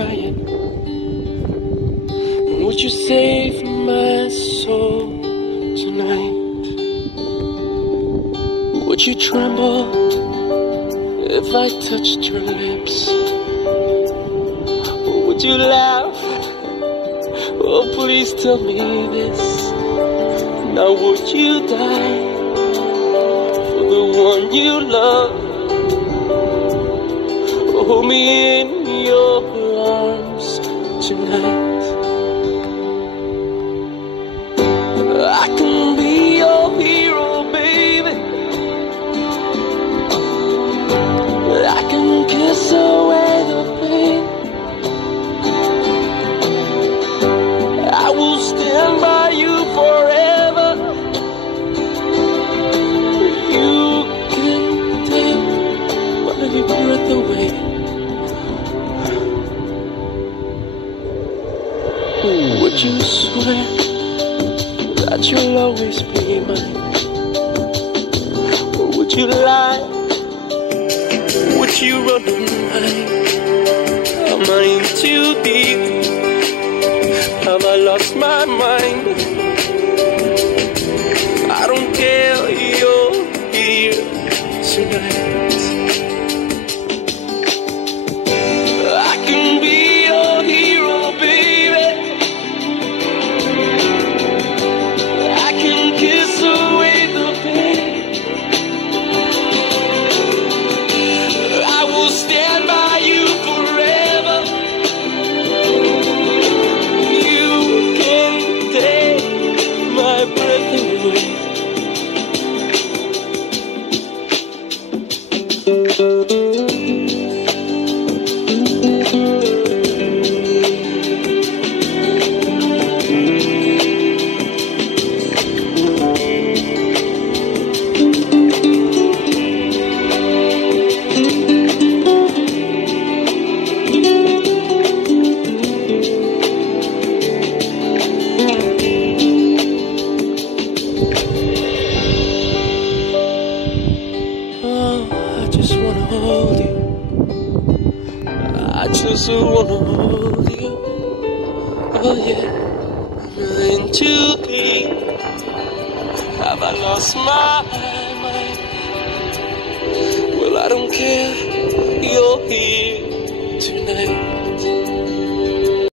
crying? Would you save my soul tonight? Would you tremble if I touched your lips? Or would you laugh? Oh, please tell me this. Now would you die for the one you love? Hold me in your arms tonight. I can be your hero, baby. I can kiss away the pain. I will stand by you forever. You can take my breath away. Would you swear that you'll always be mine? Or would you lie? Would you run the night? Am I in too deep? Have I lost my mind? I don't care, you're here tonight. I can be your hero, baby. I can kiss away the pain. I will stand by you forever. You can take my breath away. I just wanna hold you. I just wanna hold you. Oh yeah, I'm in too deep. Have I lost my mind? Well, I don't care. You're here tonight.